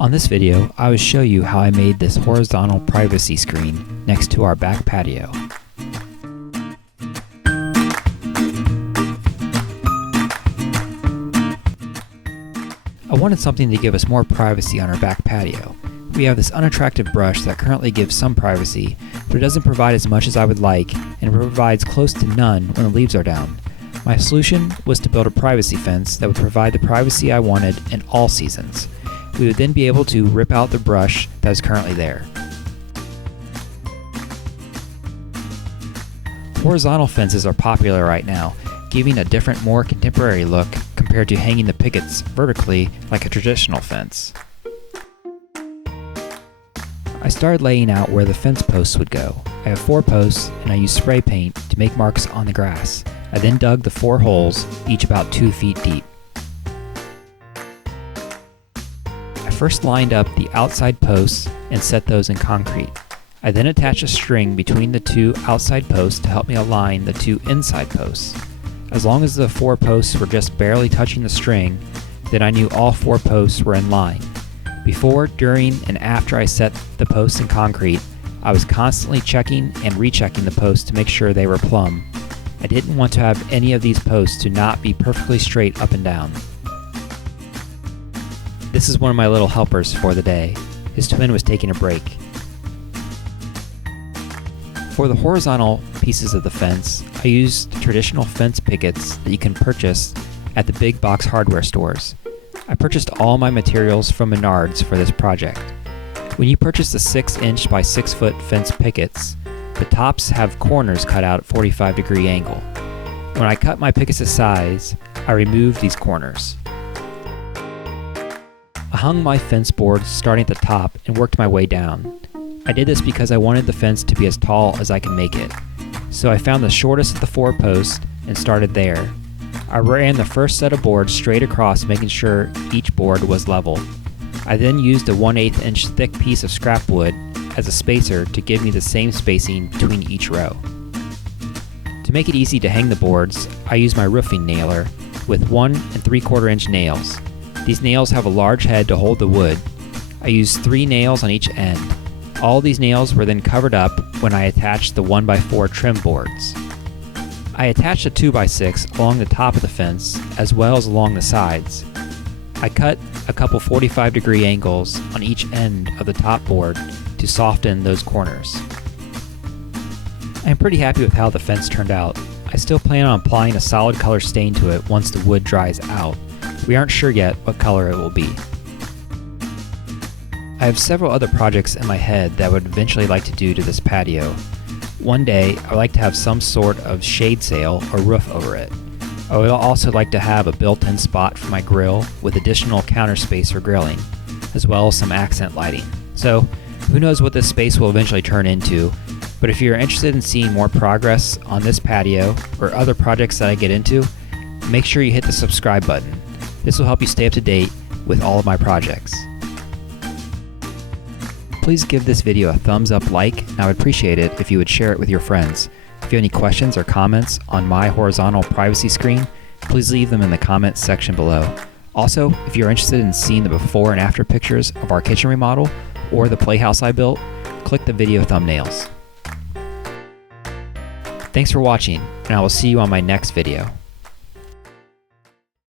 On this video, I will show you how I made this horizontal privacy screen next to our back patio. I wanted something to give us more privacy on our back patio. We have this unattractive brush that currently gives some privacy, but it doesn't provide as much as I would like, and it provides close to none when the leaves are down. My solution was to build a privacy fence that would provide the privacy I wanted in all seasons. We would then be able to rip out the brush that is currently there. Horizontal fences are popular right now, giving a different, more contemporary look compared to hanging the pickets vertically like a traditional fence. I started laying out where the fence posts would go. I have 4 posts and I used spray paint to make marks on the grass. I then dug the 4 holes, each about 2 feet deep. I first lined up the outside posts and set those in concrete. I then attached a string between the 2 outside posts to help me align the 2 inside posts. As long as the 4 posts were just barely touching the string, then I knew all 4 posts were in line. Before, during, and after I set the posts in concrete, I was constantly checking and rechecking the posts to make sure they were plumb. I didn't want to have any of these posts to not be perfectly straight up and down. This is one of my little helpers for the day. His twin was taking a break. For the horizontal pieces of the fence, I used traditional fence pickets that you can purchase at the big box hardware stores. I purchased all my materials from Menards for this project. When you purchase the 6-inch by 6-foot fence pickets, the tops have corners cut out at 45-degree angle. When I cut my pickets to size, I removed these corners. I hung my fence board starting at the top and worked my way down. I did this because I wanted the fence to be as tall as I could make it. So I found the shortest of the 4 posts and started there. I ran the first set of boards straight across, making sure each board was level. I then used a 1/8 inch thick piece of scrap wood as a spacer to give me the same spacing between each row. To make it easy to hang the boards, I used my roofing nailer with 1 3/4 inch nails. These nails have a large head to hold the wood. I used 3 nails on each end. All these nails were then covered up when I attached the 1x4 trim boards. I attached a 2x6 along the top of the fence as well as along the sides. I cut a couple 45-degree angles on each end of the top board to soften those corners. I am pretty happy with how the fence turned out. I still plan on applying a solid color stain to it once the wood dries out. We aren't sure yet what color it will be. I have several other projects in my head that I would eventually like to do to this patio. One day, I would like to have some sort of shade sail or roof over it. I would also like to have a built-in spot for my grill with additional counter space for grilling, as well as some accent lighting. So, who knows what this space will eventually turn into, but if you're interested in seeing more progress on this patio or other projects that I get into, make sure you hit the subscribe button. This will help you stay up to date with all of my projects. Please give this video a thumbs up and I would appreciate it if you would share it with your friends. If you have any questions or comments on my horizontal privacy screen, please leave them in the comments section below. Also, if you're interested in seeing the before and after pictures of our kitchen remodel or the playhouse I built, click the video thumbnails. Thanks for watching, and I will see you on my next video.